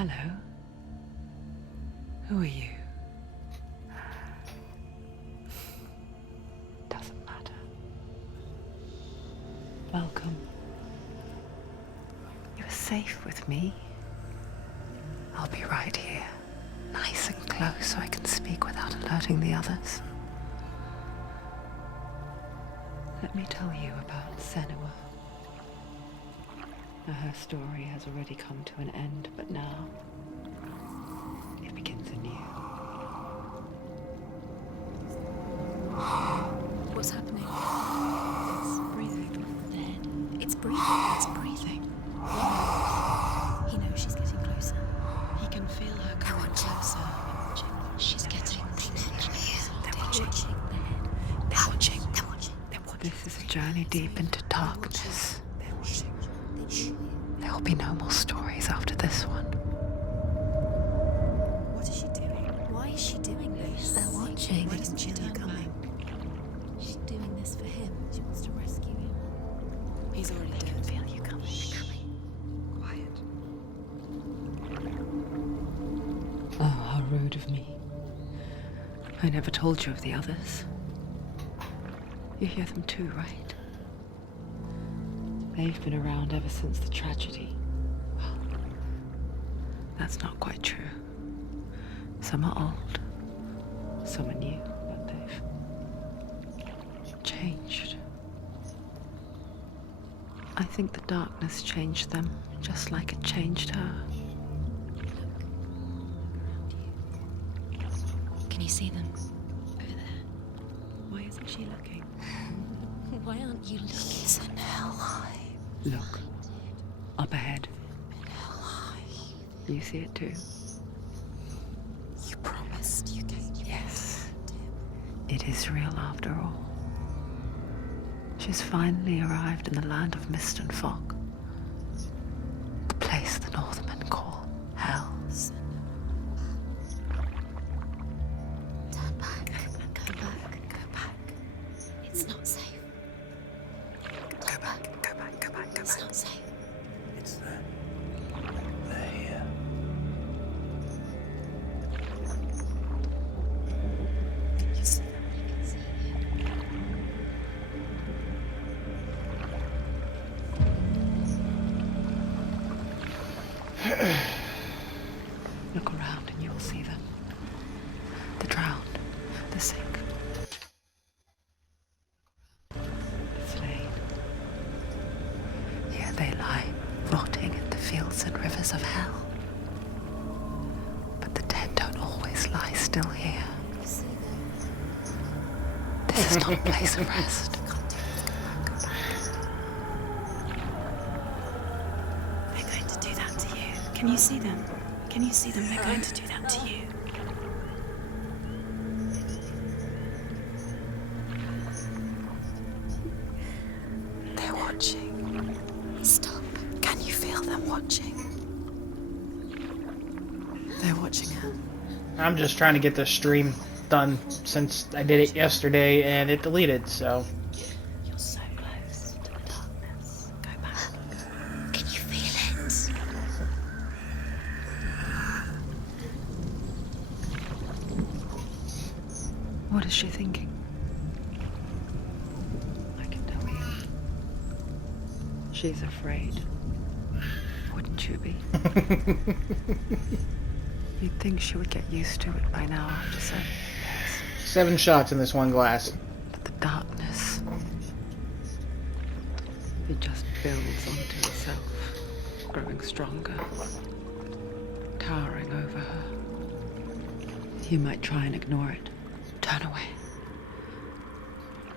Hello. Who are you? Doesn't matter. Welcome. You're safe with me. I'll be right here, nice and close so I can speak without alerting the others. Let me tell you about Senua. Now, her story has already come to an end, but now it begins anew. What's happening? It's breathing. Dead. It's breathing. It's breathing. He knows she's getting closer. He can feel her coming closer. She's getting closer. They're watching. They're watching. They're watching. They're watching. This is a journey deep into darkness. They're watching. There will be no more stories after this one. What is she doing? Why is she doing this? They're watching. Why doesn't she turn coming? She's doing this for him. She wants to rescue him. He's already dead. I can feel you coming. Quiet. Oh, how rude of me. I never told you of the others. You hear them too, right? They've been around ever since the tragedy. Well, that's not quite true. Some are old, some are new, but they've changed. I think the darkness changed them, just like it changed her. Can you see them? Over there. Why isn't she looking? Why aren't you looking? He's in hell high. Look, up ahead. In hell high. You see it too? You promised you gave. Yes. It is real after all. She's finally arrived in the land of mist and fog. The place the Northmen call hell. Turn back. Go back. Go back. It's not safe. Go back, go back, go back, go It's back. not safe. It's there. They're here. Can you see them? I can see you. Look around and you'll see them. The drowned, the sick, the slain. Here they lie, rotting in the fields and rivers of hell. But the dead don't always lie still here. You see them? This is not a place of rest. They're going to do that to you. Can you see them? Can you see them? They're going to do that to you. They're watching. Stop. Can you feel them watching? They're watching her. I'm just trying to get this stream done since I did it yesterday and it deleted, so. You're so close to the darkness. Go back. Can you feel it? What is she thinking? I can tell you. She's afraid. Wouldn't you be? You'd think she would get used to it by now after 7 years. 7 shots in this one glass. But the darkness, it just builds onto itself, growing stronger, towering over her. You might try and ignore it, turn away.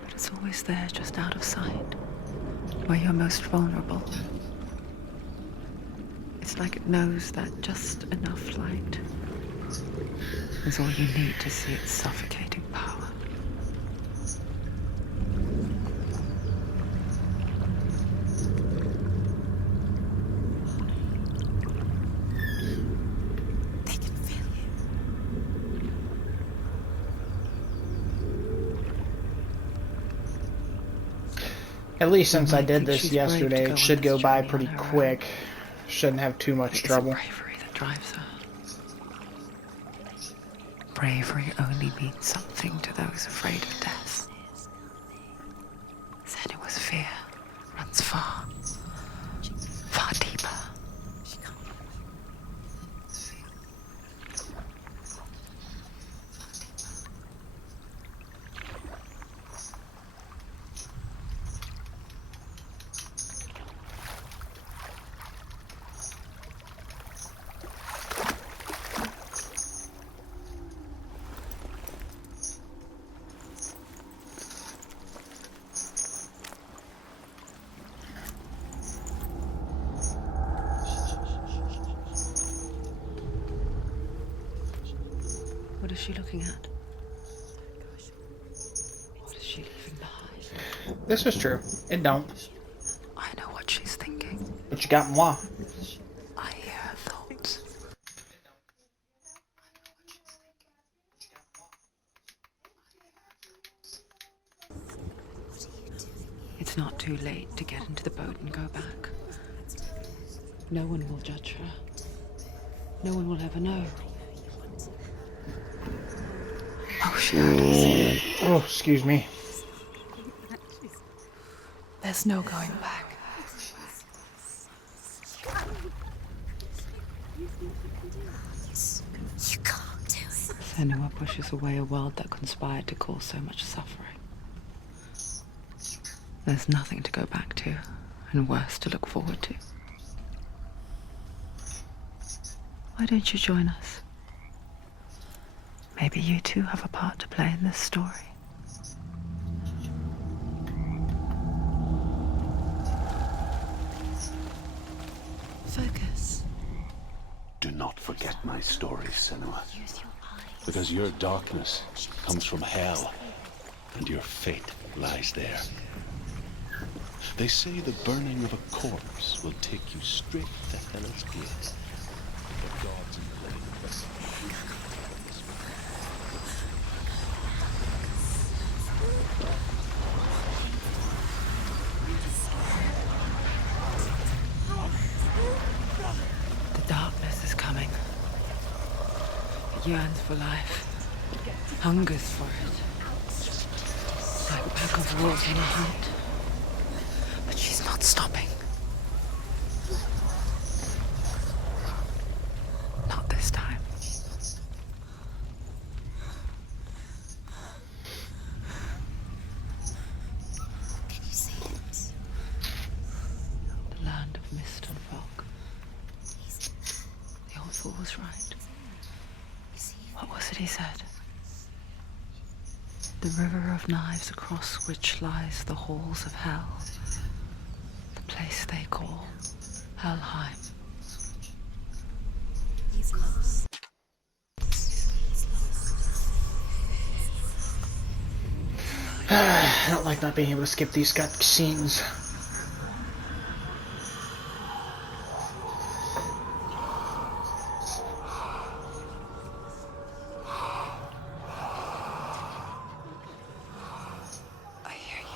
But it's always there, just out of sight, where you're most vulnerable. It's like it knows that just enough light is all you need to see its suffocating power. They can feel you. At least since I might did think this she's brave to yesterday, go it on should this go by journey pretty on her own. quick. Shouldn't have too much It's a trouble. bravery that drives her. Bravery only means something to those afraid of death. Senua's fear runs far, far deeper. What is she looking at? What is she leaving behind? This is true. It don't. I know what she's thinking. But you got moi. I hear her thoughts. It's not too late to get into the boat and go back. No one will judge her. No one will ever know. Oh, she heard us. Oh, excuse me. There's no going back. You can't do it. Senua pushes away a world that conspired to cause so much suffering. There's nothing to go back to, and worse to look forward to. Why don't you join us? Maybe you too have a part to play in this story. Focus. Do not forget my story, Senua. Use your eyes. Because your darkness comes from hell, and your fate lies there. They say the burning of a corpse will take you straight to Hell's Gate. The gods in play. The darkness is coming. It yearns for life, hungers for it. Like a pack of wolves on a hunt. But she's not stopping. Not this time. Can you see it? The land of mist and fog. The old fool was right. You see? What was it he said? The river of knives across which lies the halls of hell. The place they call Helheim. He's lost. I don't like not being able to skip these scenes. I hear you.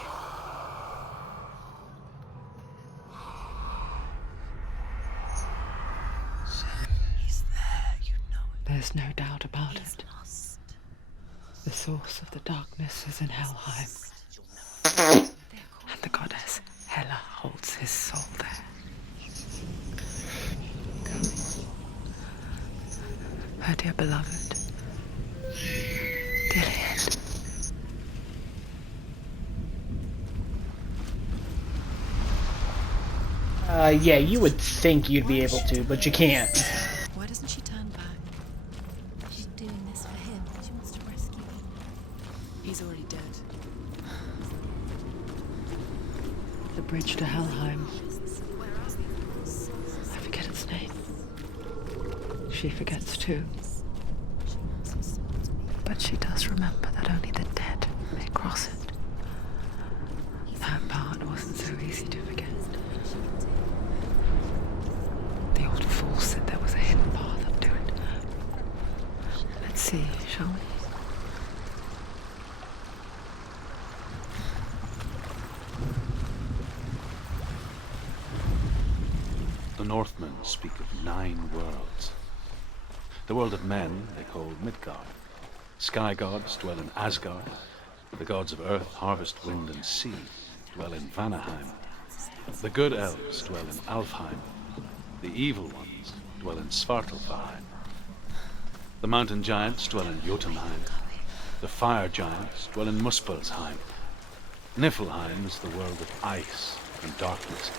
He's there, you know it. There's no doubt about it. Lost. The source of the darkness is in Helheim. And the goddess Hela holds his soul there. Her dear beloved, Dillian. Yeah, you would think you'd be able to, but you can't. Why doesn't she turn back? She's doing this for him. She wants to rescue him. He's already dead. The bridge to Helheim. I forget its name. She forgets too. But she does remember that only the dead may cross it. That part wasn't so easy to forget. The old fool said there was a hidden path up to it. Let's see, shall we? The Northmen speak of 9 worlds, The world of men they call Midgard. Sky gods dwell in Asgard. The gods of earth, harvest, wind, and sea dwell in Vanaheim. The good elves dwell in Alfheim. The evil ones dwell in Svartalfheim. The mountain giants dwell in Jotunheim. The fire giants dwell in Muspelheim. Niflheim is the world of ice and darkness.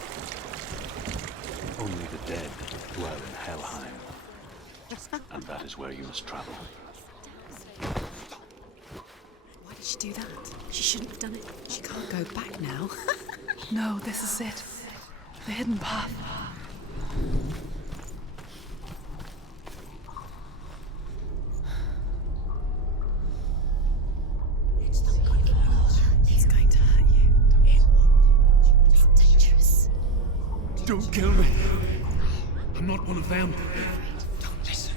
Only the dead dwell in Helheim. And that is where you must travel. Why did she do that? She shouldn't have done it. She can't go back now. No, this is it. The hidden path. It's not going to hurt. He's going to hurt you. It's dangerous. Don't kill me. I'm not one of them. Don't listen.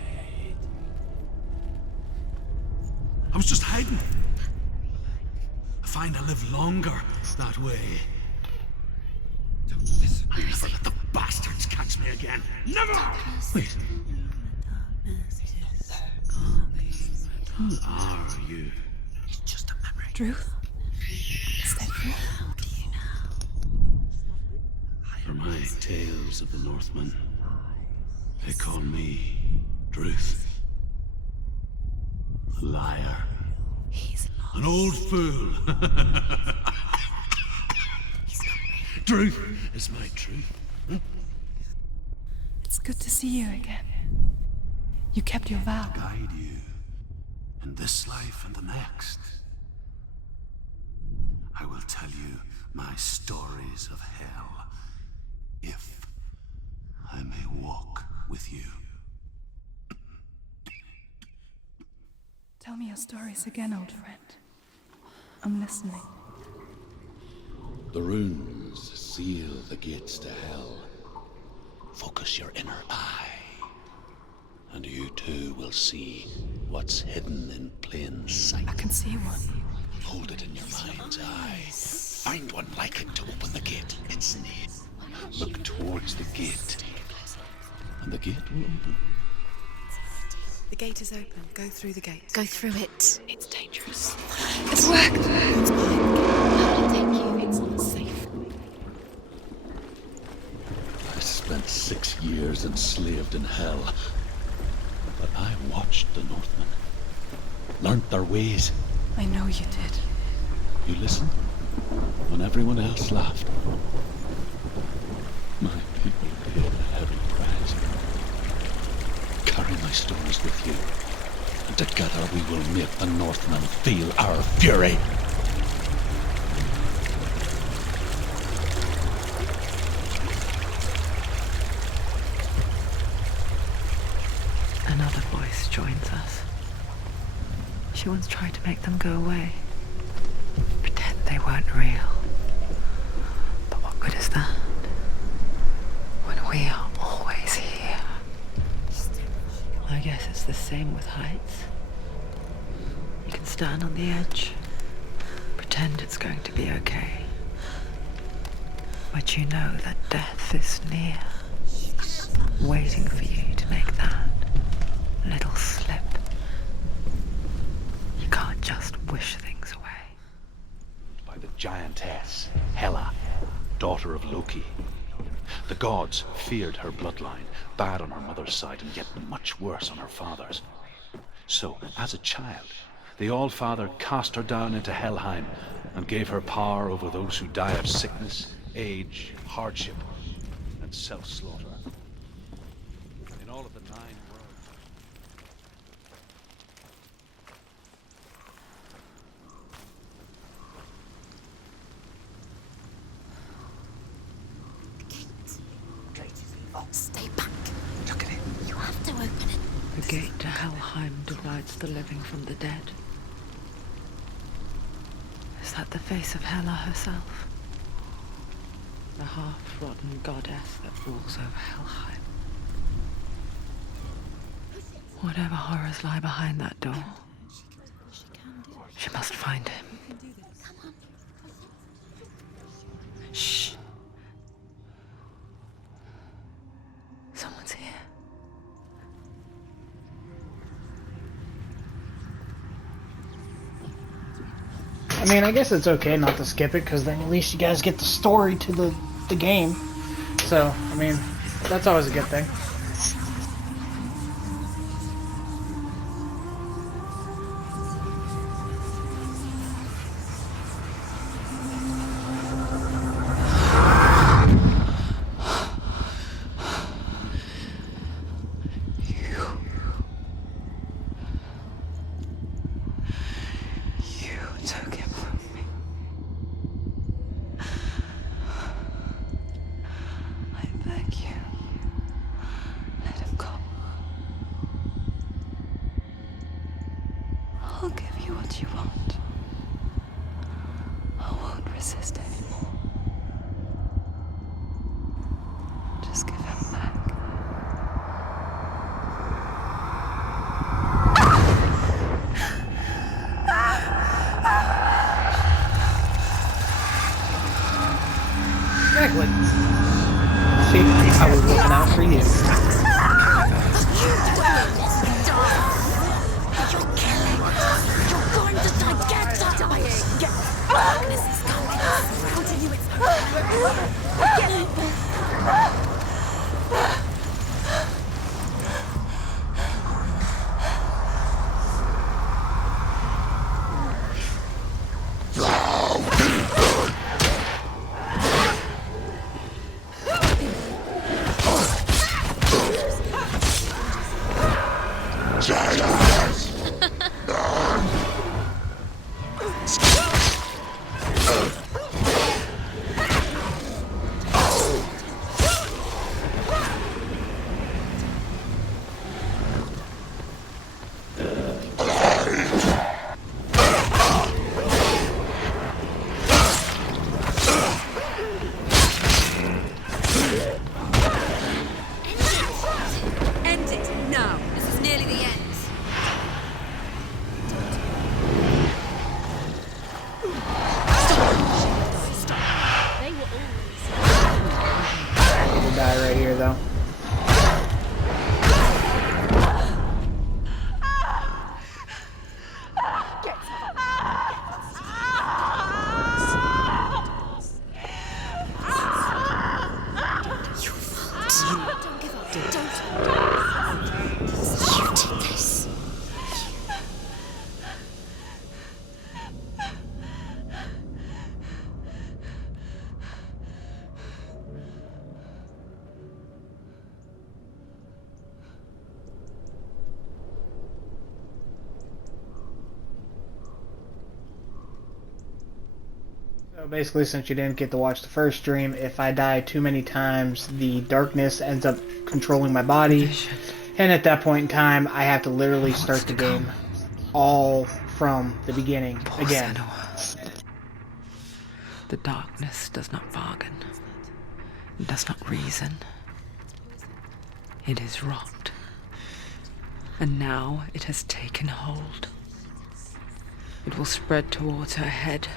I was just hiding. I find I live longer that way. Don't listen. I never let the bastards catch me again. Never! Wait. Who are you? It's just a memory. Druth? Is that you? How do you know? For my tales of the Northmen, they call me Druth. A liar. He's lost. An old fool. He's not real. Truth is my truth. It's good to see you again. You kept your vow. Guide you in this life and the next. I will tell you my stories of hell, if I may walk with you. Tell me your stories again, old friend. I'm listening. The runes seal the gates to hell. Focus your inner eye, and you too will see what's hidden in plain sight. I can see one. Hold it in your mind's eye. Find one like it to open the gate. It's near. Look towards the gate, and the gate will open. The gate is open. Go through the gate. Go through it. It's dangerous. It's worked! It's fine. How did it take you? It's not safe. I spent 6 years enslaved in hell, but I watched the Northmen, learnt their ways. I know you did. You listened when everyone else laughed. My people paid a heavy price. Carry my stories with you, and together we will make the Northmen feel our fury. Another voice joins us. She once tried to make them go away. Pretend they weren't real. But what good is that? When we are always here. I guess it's the same with heights. You can stand on the edge, pretend it's going to be okay. But you know that death is near, waiting for you to make that little slip. You can't just wish things away. By the giantess, Hela, daughter of Loki. The gods feared her bloodline, bad on her mother's side and yet much worse on her father's. So, as a child, the All-Father cast her down into Helheim and gave her power over those who die of sickness, age, hardship, and self-slaughter. In all of the 9 worlds. Stay back. Look at it. You have to open it. The gate to Helheim divides the living from the dead. Is that the face of Hela herself? The half-rotten goddess that rules over Helheim. Whatever horrors lie behind that door, she must find him. Shh. Someone's here. I mean, I guess it's okay not to skip it, because then at least you guys get the story to the game. So, I mean, that's always a good thing. You took him from me. I beg you, let him go. I'll give you what you want. I won't resist anymore. Just give him back. Exactly. See, I was looking out for you. You're going to die. Get up. Darkness is coming. I'll tell you it's End it. No. This is nearly the end. They were always. We'll die right here, though. Don't give up. Don't. You did this. So basically, since you didn't get to watch the first stream, if I die too many times, the darkness ends up controlling my body. And at that point in time, I have to literally start the game all from the beginning Poor again. Senua. The darkness does not bargain. It does not reason. It is rot. And now it has taken hold. It will spread towards her head,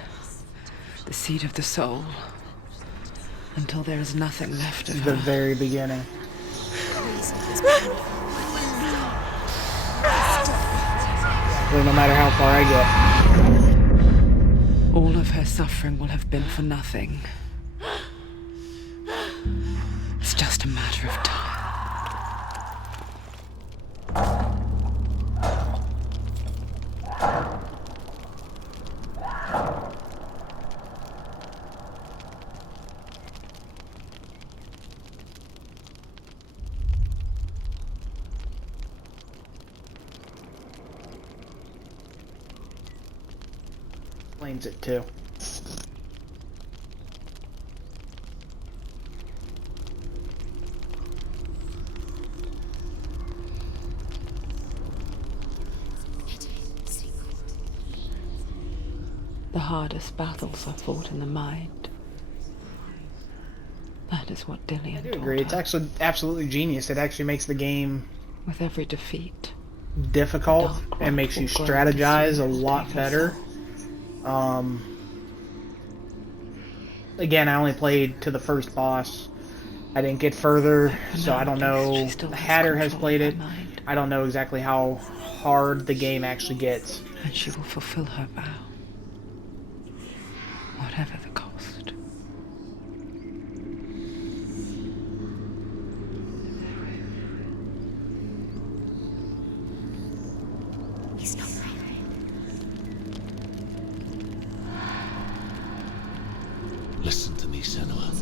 the seat of the soul, until there is nothing left of The her. very beginning. Well, no matter how far I get. All of her suffering will have been for nothing. It's just a matter of time. Explains it too. The hardest battles are fought in the mind. That is what Dillian I do taught agree. It's her. actually absolutely genius. It actually makes the game With every defeat, difficult Dark and makes you will grow strategize to a see lot herself. better. Again, I only played to the first boss. I didn't get further, so I don't know. She still has Hatter has control played of it. her mind. I don't know exactly how hard the game actually gets. And she will fulfill her vow. whatever the cost. He's not right. Listen to me, Senua.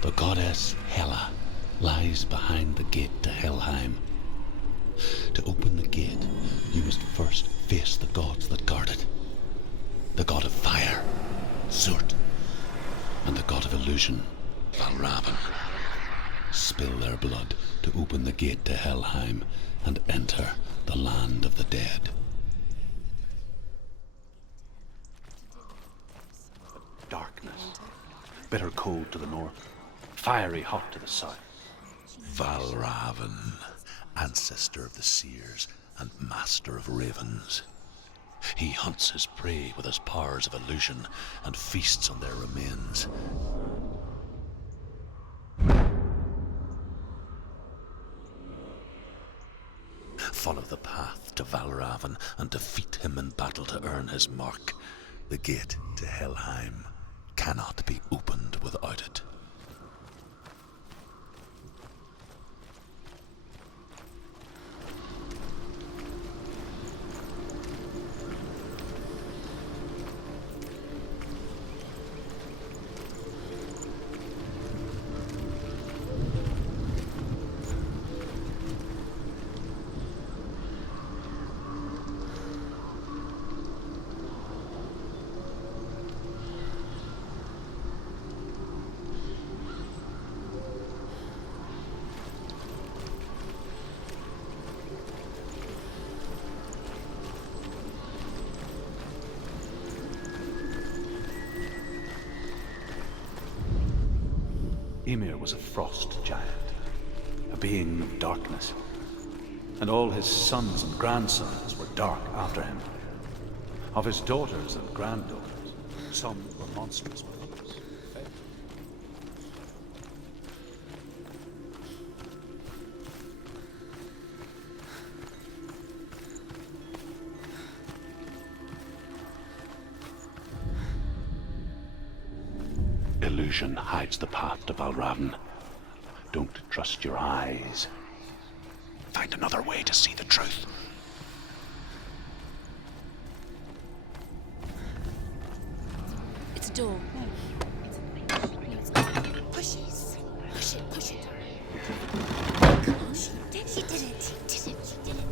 The goddess Hela lies behind the gate to Helheim. To open the gate, you must first face the gods that guard it. The god of fire, Surt, and the god of illusion, Valravn. Spill their blood to open the gate to Helheim and enter the land of the dead. Darkness. Bitter cold to the north. Fiery hot to the south. Valravn, ancestor of the seers and master of ravens. He hunts his prey with his powers of illusion and feasts on their remains. Follow the path to Valravn and defeat him in battle to earn his mark. The gate to Helheim cannot be opened without it. Ymir was a frost giant, a being of darkness, and all his sons and grandsons were dark after him. Of his daughters and granddaughters, some were monstrous ones. Illusion hides the path to Valravn. Don't trust your eyes. Find another way to see the truth. It's a door. No, it's not. Push it. Push it. Push it. Come on. She did it. She did it. She did it. She did it.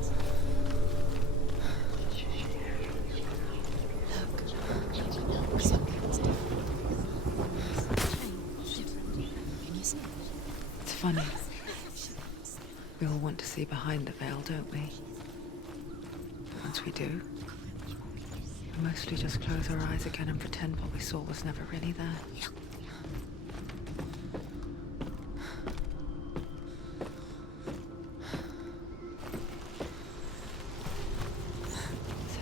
Look. Something's different. Can you see it? It's funny. We all want to see behind the veil, don't we? But once we do, we mostly just close our eyes again and pretend what we saw was never really there.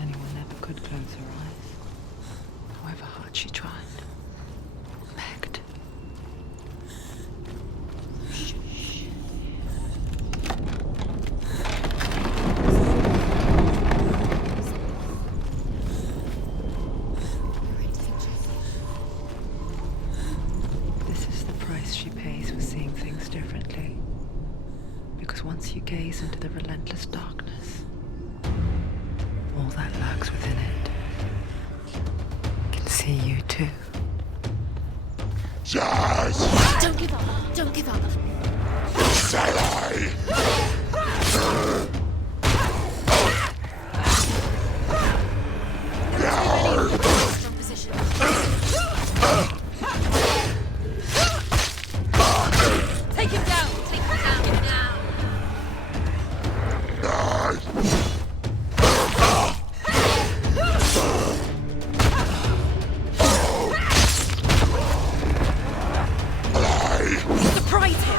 Anyone never could close her eyes, however hard she tried. Begged. This is the price she pays for seeing things differently. Because once you gaze into the relentless darkness, all that lurks within it can see you too. Don't give up. Don't give up. Strong position. Take him down. Take him down. Surprise him.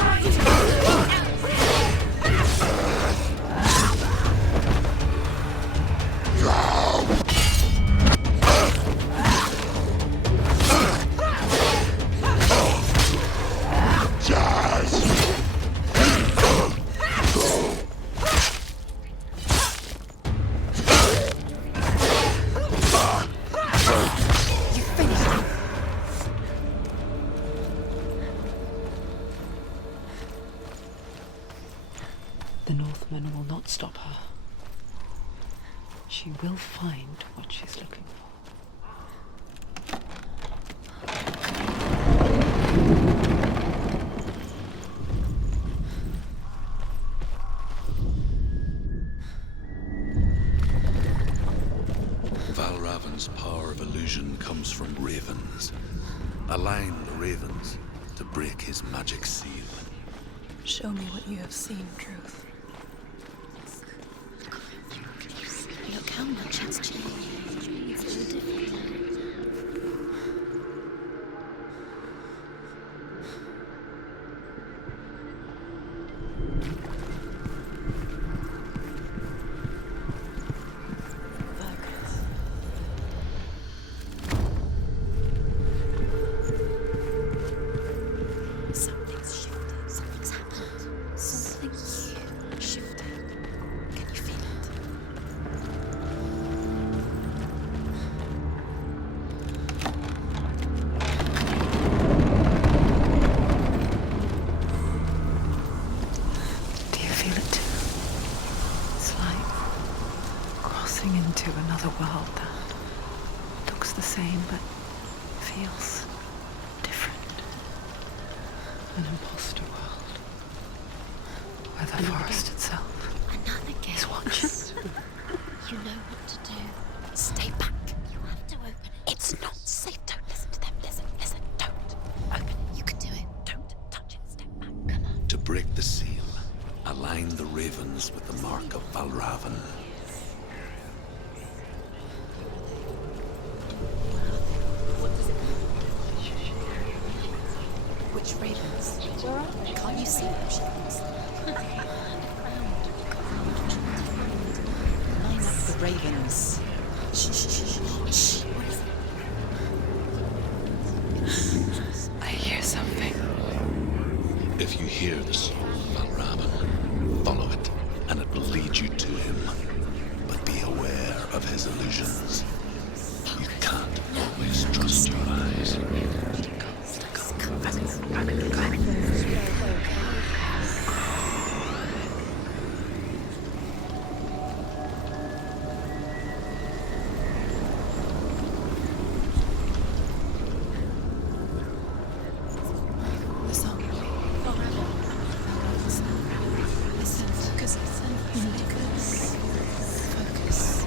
cannot stop her. She will find what she's looking for. Valravan's power of illusion comes from ravens. Align the ravens to break his magic seal. Show me what you have seen, Truth. Look how much it's changed. So different now. Something's shifted. Something's happened. Something shifted. Can you feel it? Do you feel it too? It's like crossing into another world that looks the same but feels different. An imposter world where the forest itself Another game. is watching. You know what to do. Stay back. You have to open it. It's not safe. Don't listen to them. Listen. Don't. Open it. You can do it. Don't touch it. Step back. Come on. To break the seal, align the ravens with the mark of Valravan. Which ravens? Where are they? Can't you see them? Line up the ravens. Shh. I hear something. If you hear the soul of Valravan, follow it, and it will lead you to him. But be aware of his illusions. You can't always trust your eyes. The song. Listen, focus. Focus.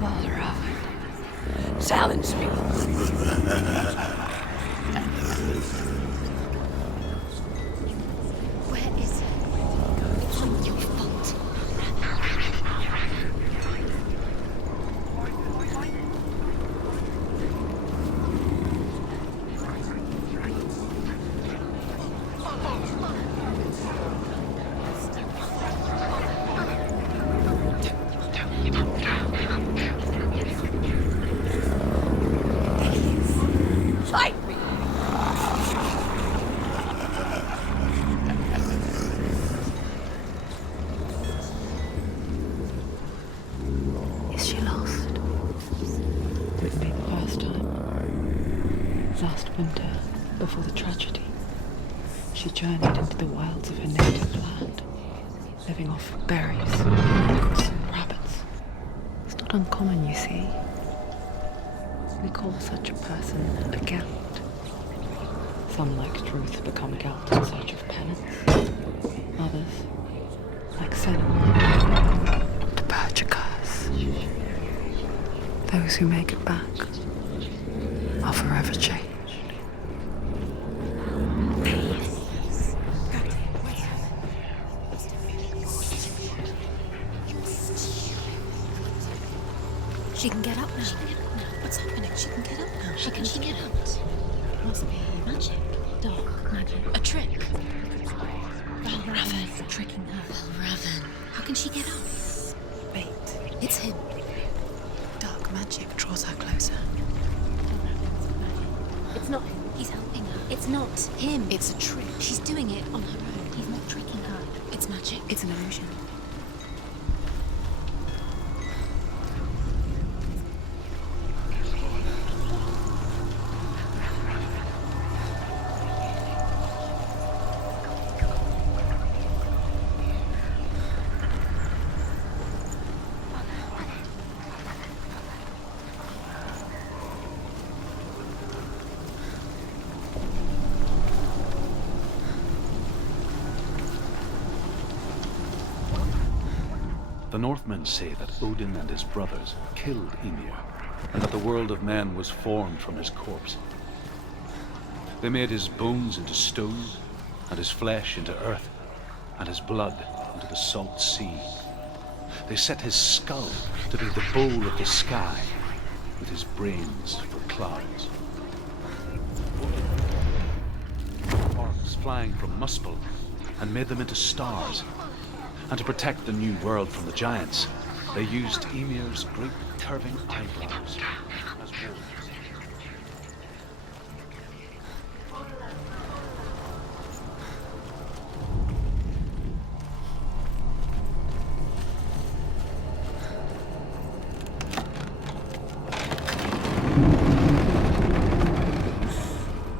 Valravan, silence me. Where is it? It's not your fault. Fight me! Is she lost? Would be the first time. Last winter, before the tragedy, she journeyed into the wilds of her native land, living off berries, roots, and rabbits. It's not uncommon, you see. We call such a person a Gelt. Some, like Truth, become Gelt in search of penance. Others, like Senna, the Berserkers. Those who make it back are forever changed. She can get up now. What's happening? She can get up now. How can she get out? Must be magic. Dark magic. A trick. Valravan tricking her. Valravan. How can she get out? Wait. It's him. Dark magic draws her closer. It It's not him. He's helping her. It's not him. It's a trick. She's doing it on her own. He's not tricking her. It's magic. It's an illusion. The Northmen say that Odin and his brothers killed Ymir, and that the world of men was formed from his corpse. They made his bones into stone, and his flesh into earth, and his blood into the salt sea. They set his skull to be the bowl of the sky, with his brains for clouds. Orcs flying from Muspel, and made them into stars. And to protect the new world from the giants, they used Ymir's great curving eyebrows as walls.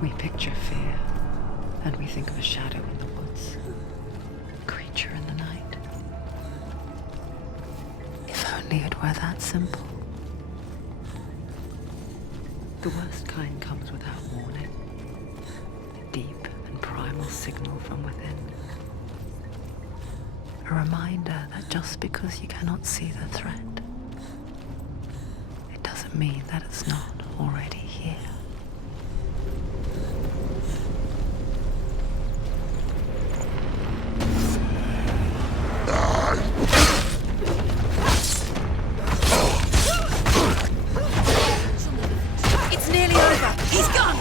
We picture fear, and we think of a shadow in the woods, a creature in the night. If only it were that simple. The worst kind comes without warning. A deep and primal signal from within. A reminder that just because you cannot see the threat, it doesn't mean that it's not already here. It's nearly over. He's gone.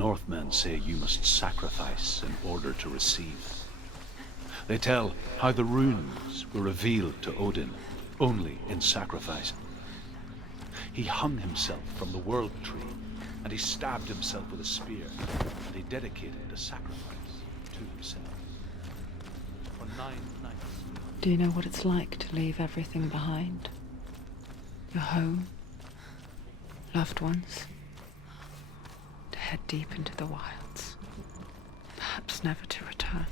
Northmen say you must sacrifice in order to receive. They tell how the runes were revealed to Odin only in sacrifice. He hung himself from the world tree, and he stabbed himself with a spear, and he dedicated the sacrifice to himself. For 9 nights. Do you know what it's like to leave everything behind? Your home, loved ones, to head deep into the wilds, perhaps never to return.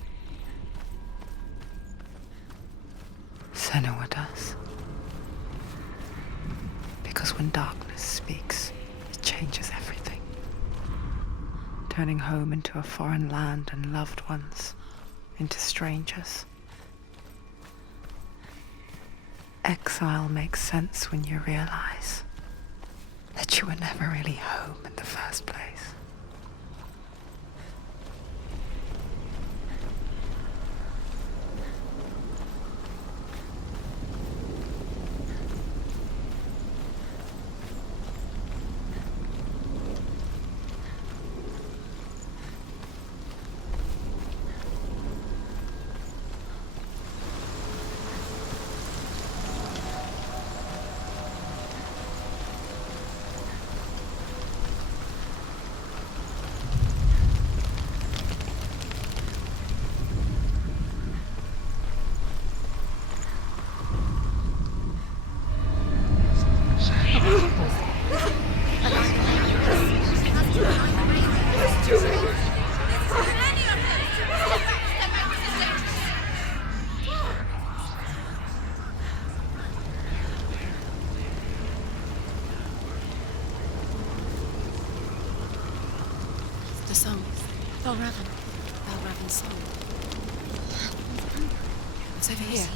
Senua does. Because when darkness speaks, it changes everything. Turning home into a foreign land and loved ones into strangers. Exile makes sense when you realize that you were never really home in the first place. Valravn. Valravn's soul. It's over here.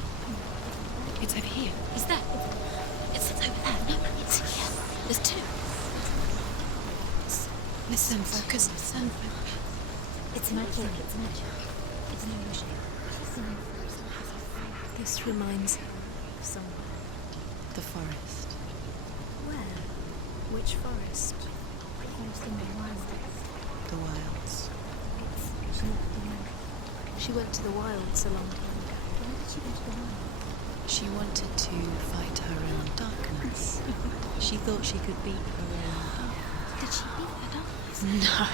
It's over here. Is that? It's over there. No, it's here. There's two. Listen, focus. Listen. It's magic. It's magic. It's an illusion. This reminds her of somewhere. The forest. Where? Which forest? Forest in the wilds. The wilds. It's not the wild. She went to the wilds a long time ago. Why did she go to the wilds? She wanted to fight her own darkness. She thought she could beat her own. Did she beat her darkness? No.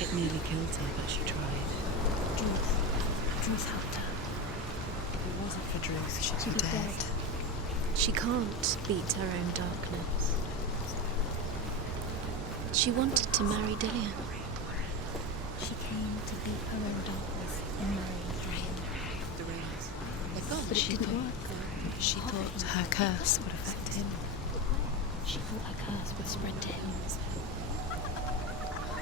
It nearly killed her, but she tried. Druth helped her. If it wasn't for Druth, she'd be dead. She can't beat her own darkness. She wanted to marry Dillian. She came to beat her own darkness and marry the rains. But it didn't work. She thought her curse would affect him. She thought her curse would spread to him.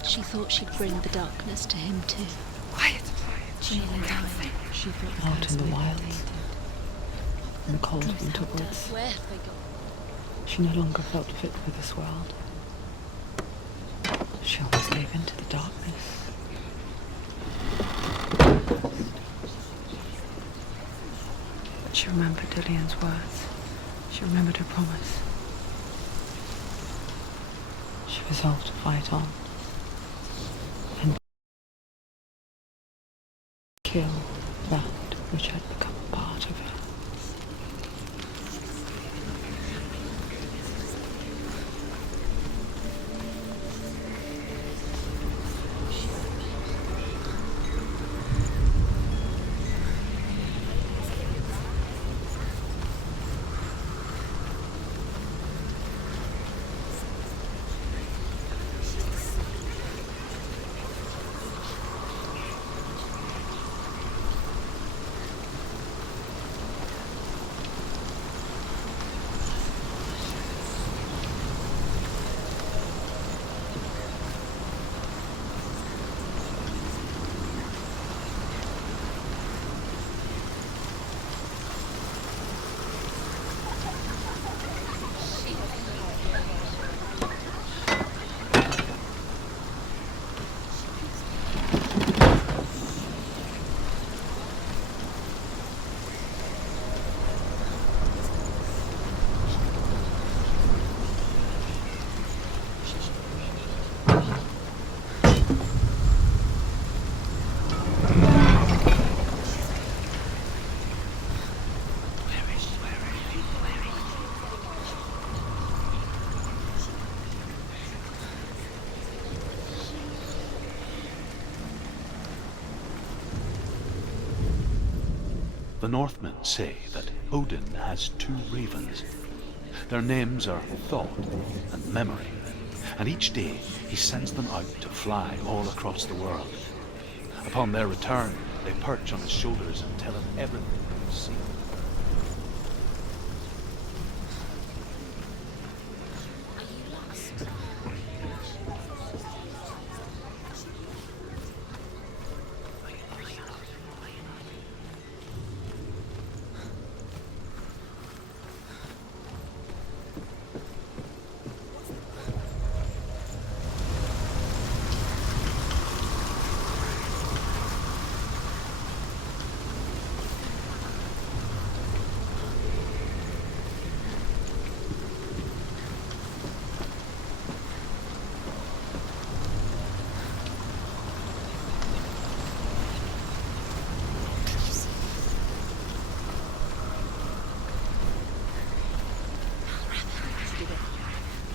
She thought she'd bring the darkness to him too. Quiet! She nearly died. She thought the Out curse in the would wilds, affect him. in the cold winter woods, Where have they gone? she no longer felt fit for this world. She always gave into the darkness. But she remembered Dillian's words. She remembered her promise. She resolved to fight on. And kill that which had become part of her. The Northmen say that Odin has two ravens. Their names are Thought and Memory, and each day he sends them out to fly all across the world. Upon their return, they perch on his shoulders and tell him everything they've seen.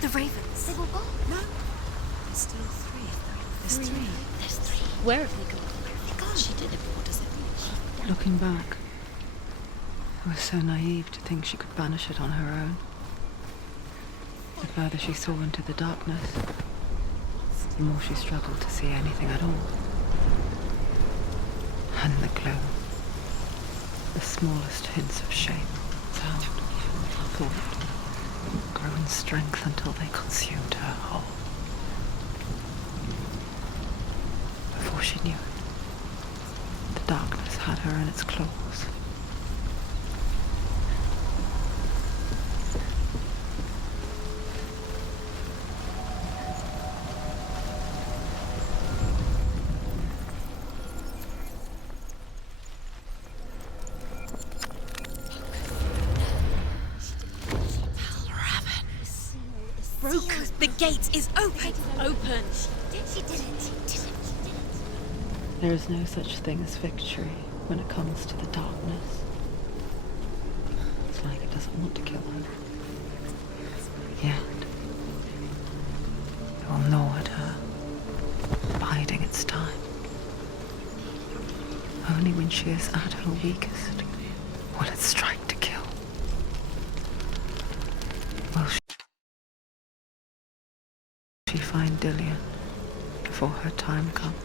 The ravens. They were gone. No. There's still three. There's three. Where have they gone? She did it. What does it mean? Looking back, I was so naive to think she could banish it on her own. The further she saw into the darkness, the more she struggled to see anything at all. And the glow, the smallest hints of shape, sound, thought, grow in strength until they consumed her whole. before she knew it, the darkness had her in its claws. Broke. The gate is open. Open. She did it. There is no such thing as victory when it comes to the darkness. It's like it doesn't want to kill her. Yet, it will gnaw at her, biding its time. Only when she is at her weakest will it strike to kill. Will she find Dillian before her time comes?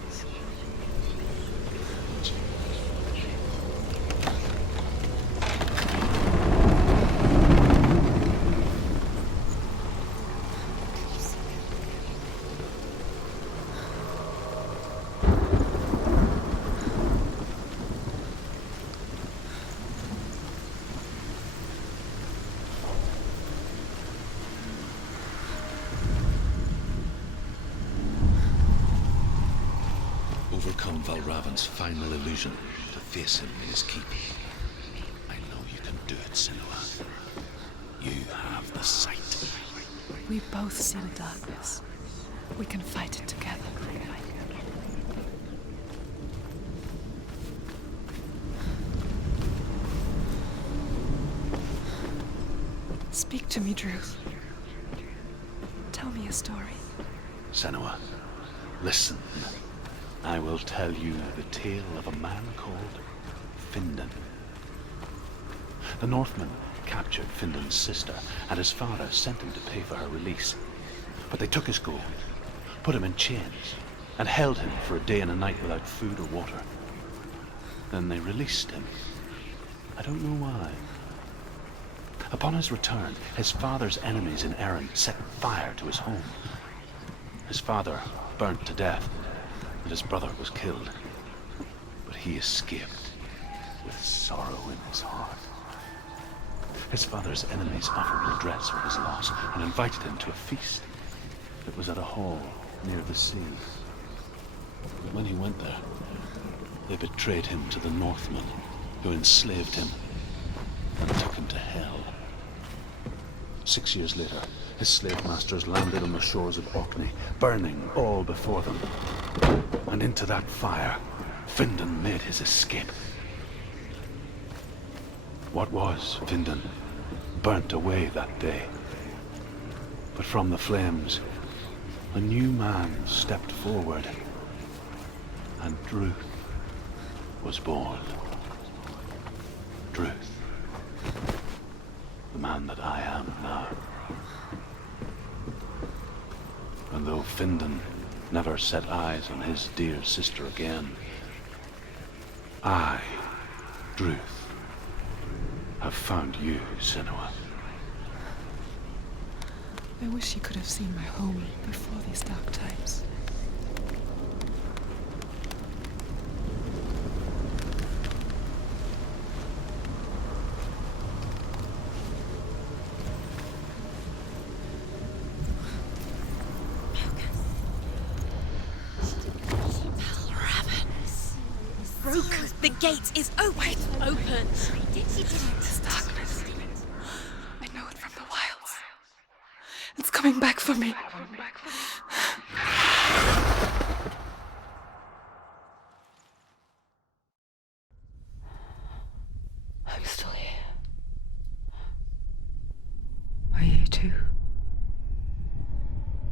Overcome Valravan's final illusion to face him in his keep. I know you can do it, Senua. You have the sight. We both see the darkness. We can fight it together. Speak to me, Drew. Tell me a story. Senua, listen. I will tell you the tale of a man called Findan. The Northmen captured Findan's sister, and his father sent him to pay for her release. But they took his gold, put him in chains, and held him for a day and a night without food or water. Then they released him. I don't know why. Upon his return, his father's enemies in Erin set fire to his home. His father burnt to death, and his brother was killed. But he escaped with sorrow in his heart. His father's enemies offered redress for his loss and invited him to a feast. It was at a hall near the sea. But when he went there, they betrayed him to the Northmen, who enslaved him and took him to hell. 6 years later, his slave masters landed on the shores of Orkney, burning all before them. And into that fire, Findan made his escape. What was Findan burnt away that day. But from the flames, a new man stepped forward, and Druth was born. Druth, the man that I am now. And though Findan never set eyes on his dear sister again, I, Druth, have found you, Senua. I wish you could have seen my home before these dark times. Broke. The gate is open. Open. This darkness. I know it from the wilds. It's coming back for me. I'm still here. Are you too?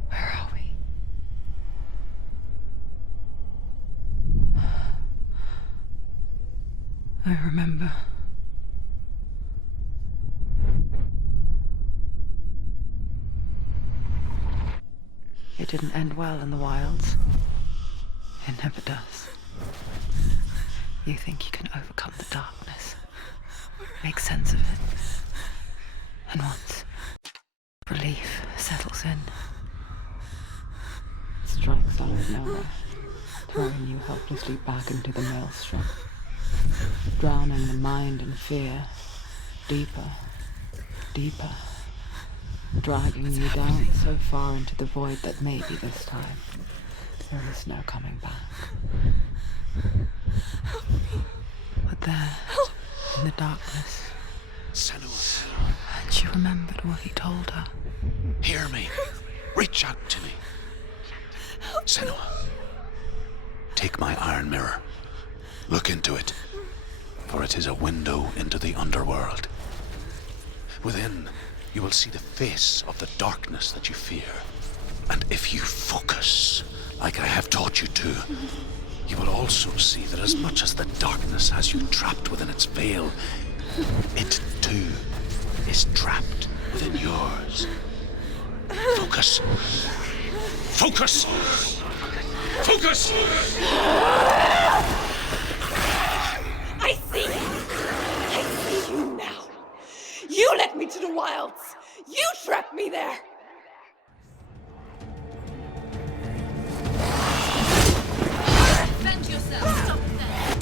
Where are we? I remember. It didn't end well in the wilds. It never does. You think you can overcome the darkness, make sense of it, and once relief settles in, it strikes out of nowhere, throwing you helplessly back into the maelstrom, drowning the mind in fear, deeper, deeper, dragging you down so far into the void that maybe this time there is no coming back. But there, in the darkness, Senua, and she remembered what he told her. hear me. Reach out to me. Senua, take my iron mirror. Look into it, for it is a window into the underworld. Within, you will see the face of the darkness that you fear. And if you focus, like I have taught you to, you will also see that as much as the darkness has you trapped within its veil, it too is trapped within yours. Focus. Focus! Focus! I see you! I see you now! You led me to the wilds! You trapped me there! Defend yourself. Stop there.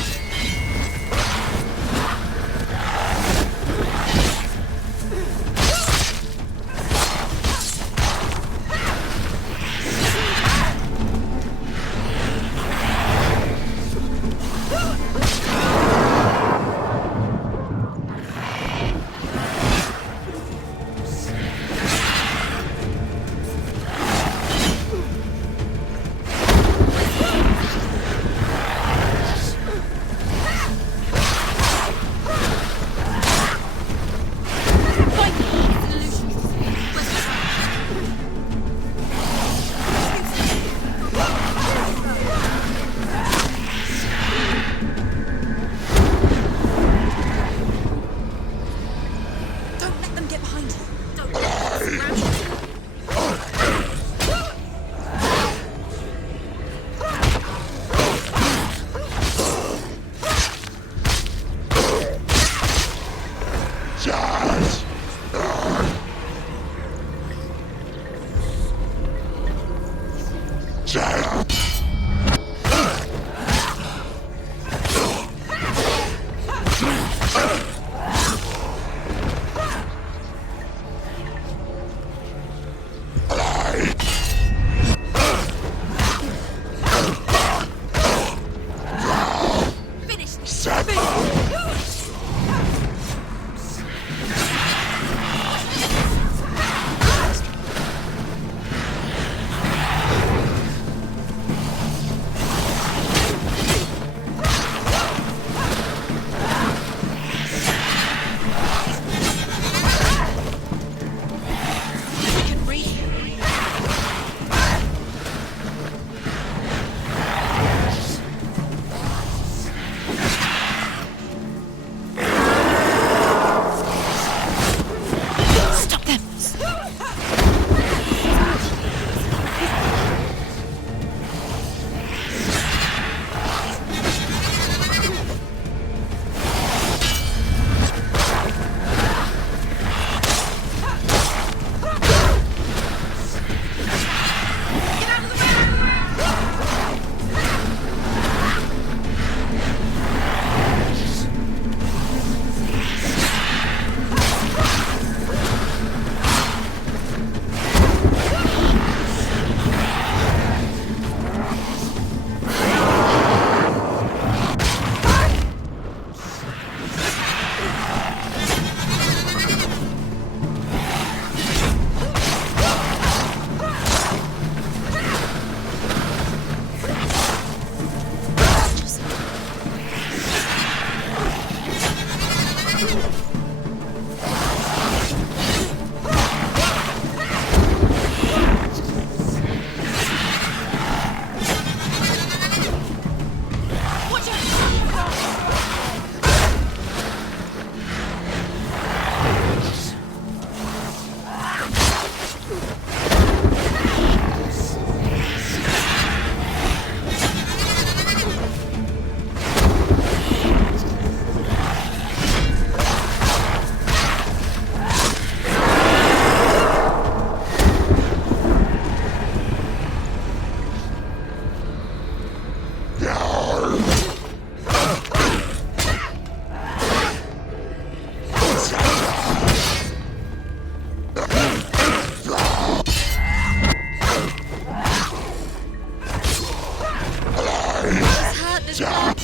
There's blood.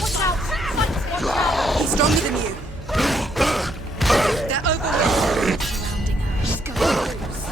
Watch out! Watch out! He's stronger than you. They're overwhelmed. Surrounding her. She's going to lose.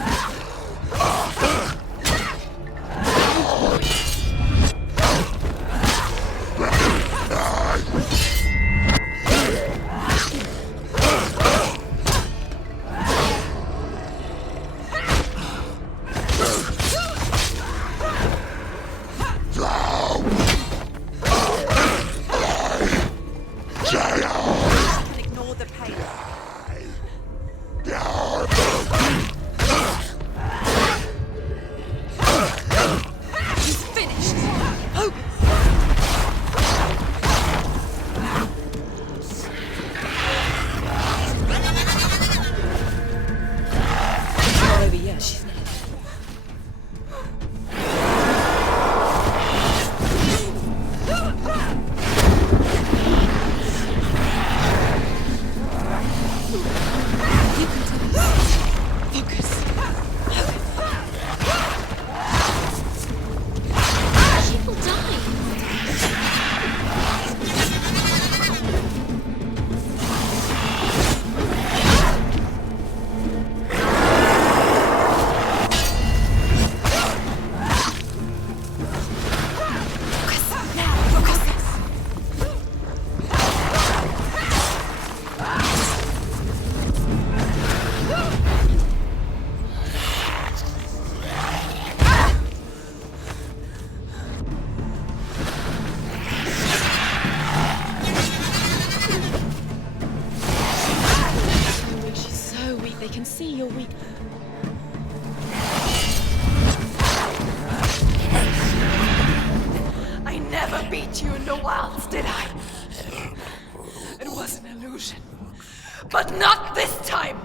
But not this time!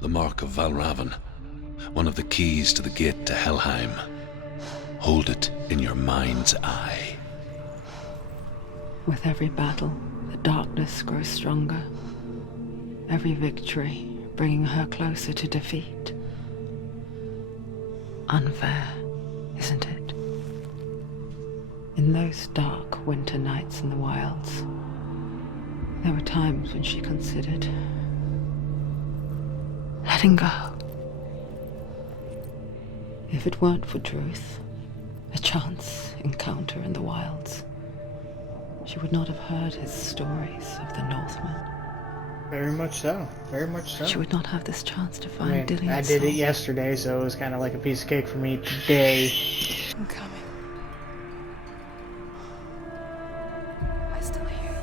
The Mark of Valravan, one of the keys to the gate to Helheim. Hold it in your mind's eye. With every battle, the darkness grows stronger. Every victory bringing her closer to defeat. Unfair, isn't it? In those dark winter nights in the wilds, there were times when she considered letting go. If it weren't for Druth, a chance encounter in the wilds, she would not have heard his stories of the Northmen. Very much so. Very much so. She would not have this chance to find Dillian's I did it soul. yesterday, so it was kind of like a piece of cake for me today. I'm coming. I still hear you.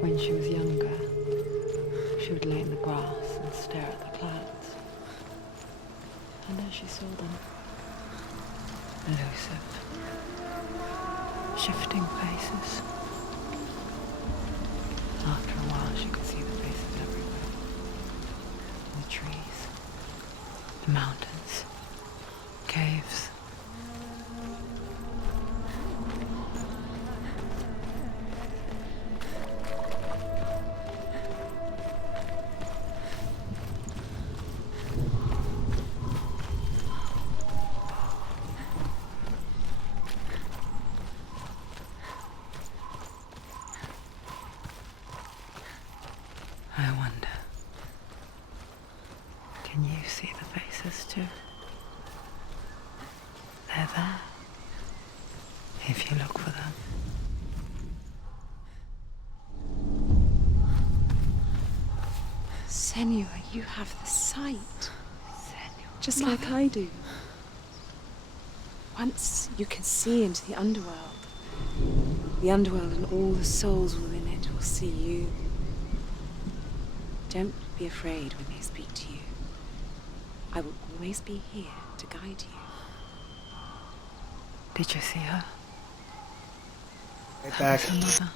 When she was younger, she would lay in the grass and stare at the clouds. And as she saw them, elusive, shifting faces. After a while, she could see the faces everywhere. In the trees, the mountains, caves. I wonder, can you see the faces too? They're there, if you look for them. Senua, you have the sight. Just like I do. Once you can see into the underworld and all the souls within it will see you. Don't be afraid when they speak to you. I will always be here to guide you. Did you see her? Right That back. was her mother.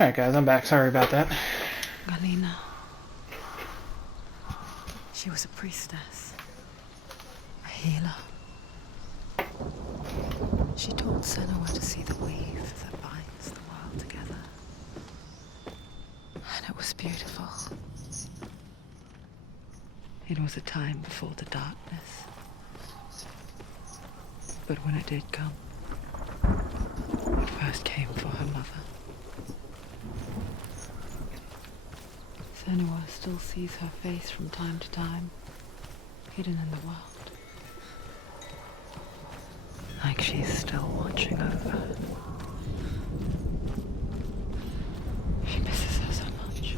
Alright guys, I'm back. Sorry about that. Galina. She was a priestess. A healer. She taught Senua to see the weave that binds the world together. And it was beautiful. It was a time before the darkness. But when it did come, it first came for her mother. Senua still sees her face from time to time, hidden in the world. Like she's still watching over her. She misses her so much.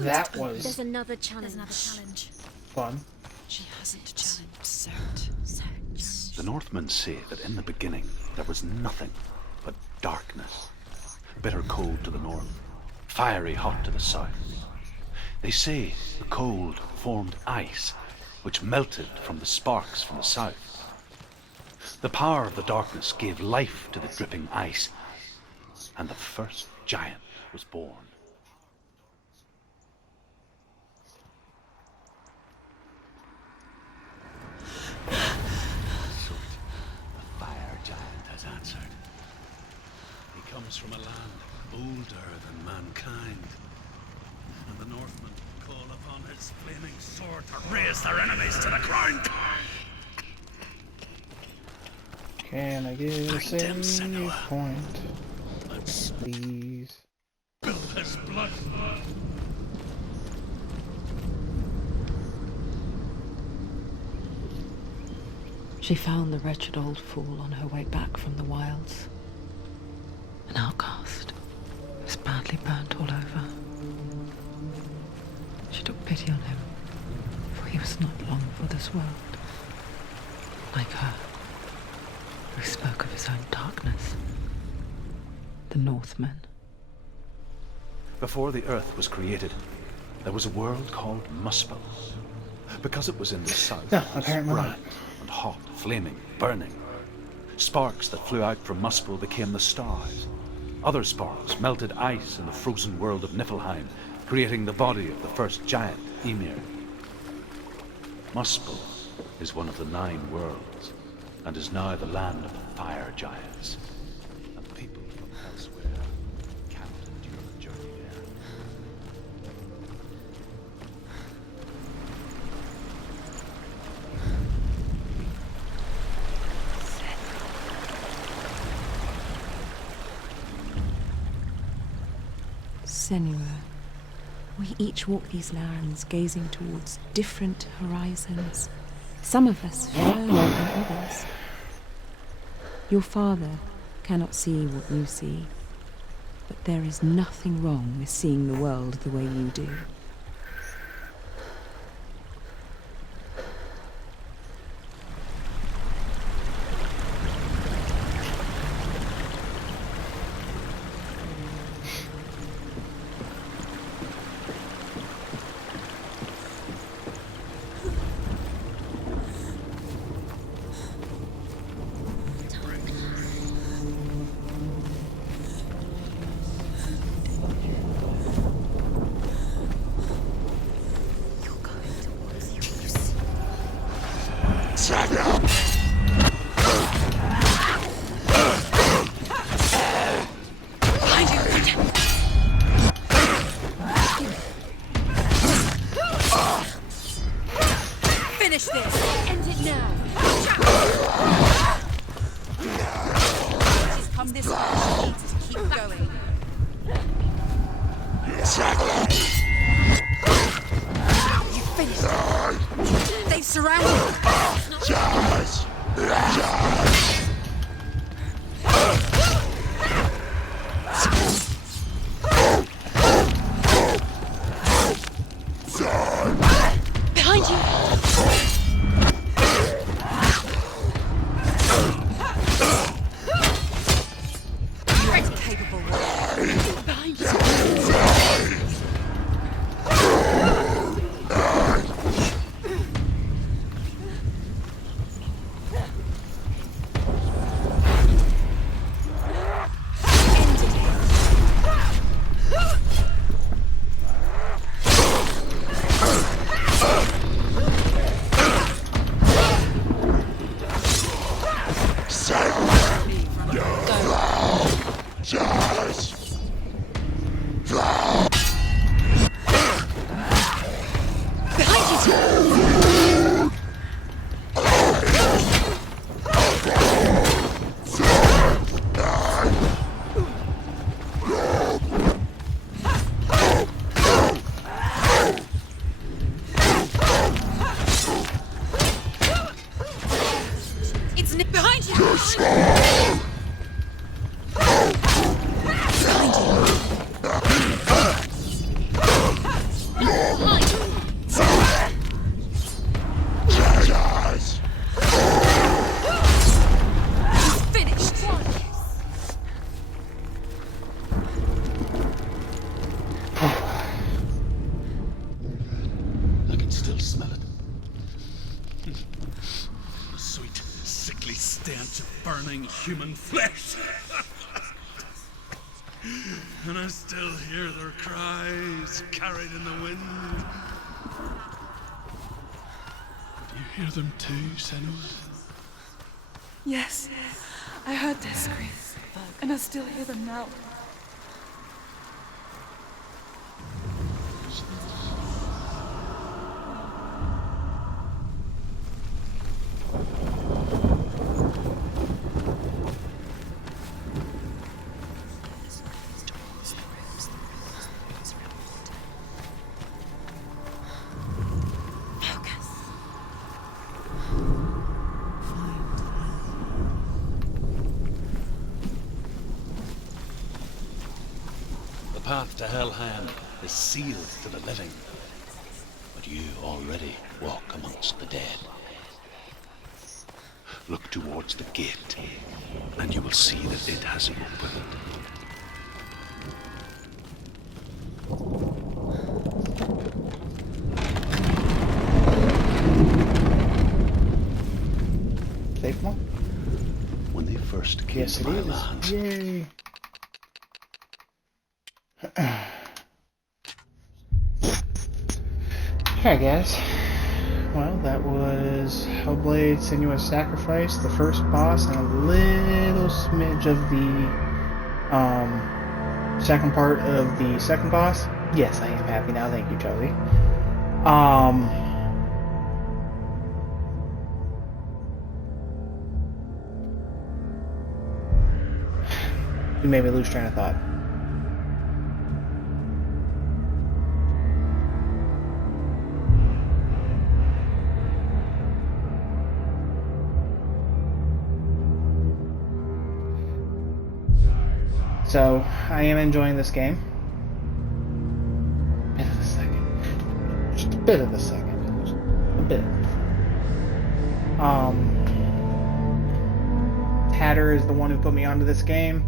That was There's another challenge. fun. She hasn't challenged Surt. The Northmen say that in the beginning there was nothing but darkness. Bitter cold to the north, fiery hot to the south. They say the cold formed ice, which melted from the sparks from the south. The power of the darkness gave life to the dripping ice, and the first giant was born. The fire giant has answered. He comes from a land older than mankind, and the Northmen call upon his flaming sword to raise their enemies to the ground. Can I get a Find him, save Senua. point, And spill please? his blood. She found the wretched old fool on her way back from the wilds. An outcast. He was badly burnt all over. Pity on him, for he was not long for this world. Like her, who spoke of his own darkness. The Northmen. Before the Earth was created, there was a world called Muspel. Because it was in the south, No, it was apparently bright not. and hot, flaming, burning. Sparks that flew out from Muspel became the stars. Other sparks melted ice in the frozen world of Niflheim, creating the body of the first giant, Ymir. Muspel is one of the 9 worlds, and is now the land of the fire giants. And people from elsewhere can't endure the journey there. Senua, we each walk these lands gazing towards different horizons. Some of us further than others. Your father cannot see what you see, but there is nothing wrong with seeing the world the way you do. Finish this! End it now! She's come this far, she needs to keep going. You finished it! They've surrounded you! Behind you! Pretty capable one. Behind you! Ended it. Behind you! It's behind you! Behind you! Finished! I can still smell it. The sweet, sickly stench of burning human flesh. And I still hear their cries carried in the wind. Do you hear them too, Senua? Yes, I heard their screams, and I still hear them now. The path to Helheim is sealed to the living. but you already walk amongst the dead. Look towards the gate, and you will see that it has opened. Safe one? When they first came Yes, to it my is. lands, Yay. Alright, guys. Well, that was Hellblade Sinuous Sacrifice, the first boss, and a little smidge of the second part of the second boss. Yes, I am happy now. Thank you, Chelsea. You made me lose train of thought. So, I am enjoying this game. Bit of a second. Just a bit of a second. Just a bit. Hatter is the one who put me onto this game.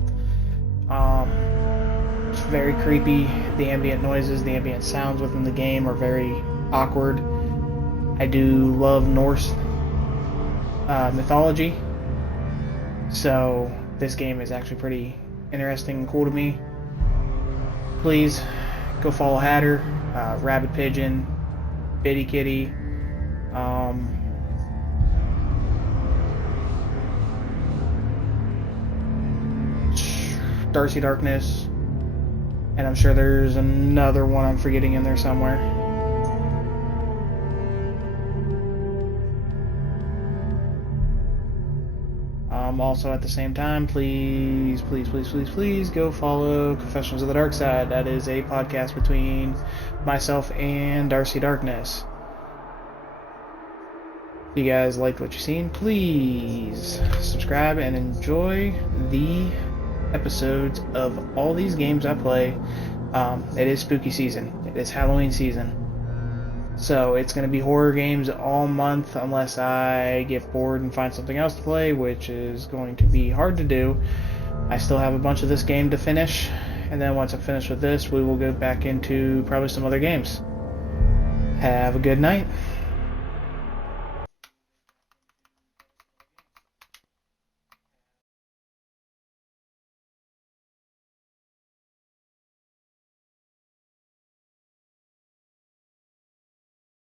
It's very creepy. The ambient noises, the ambient sounds within the game are very awkward. I do love Norse mythology, so this game is actually pretty interesting and cool to me. Please go follow Hatter, Rabbit Pigeon, Bitty Kitty, Darcy Darkness, and I'm sure there's another one I'm forgetting in there somewhere. Also, at the same time, please go follow Confessions of the Dark Side. That is a podcast between myself and Darcy Darkness. If you guys liked what you've seen, please subscribe and enjoy the episodes of all these games I play. It is spooky season. It is Halloween season. So it's going to be horror games all month unless I get bored and find something else to play, which is going to be hard to do. I still have a bunch of this game to finish, and then once I'm finished with this, we will go back into probably some other games. Have a good night.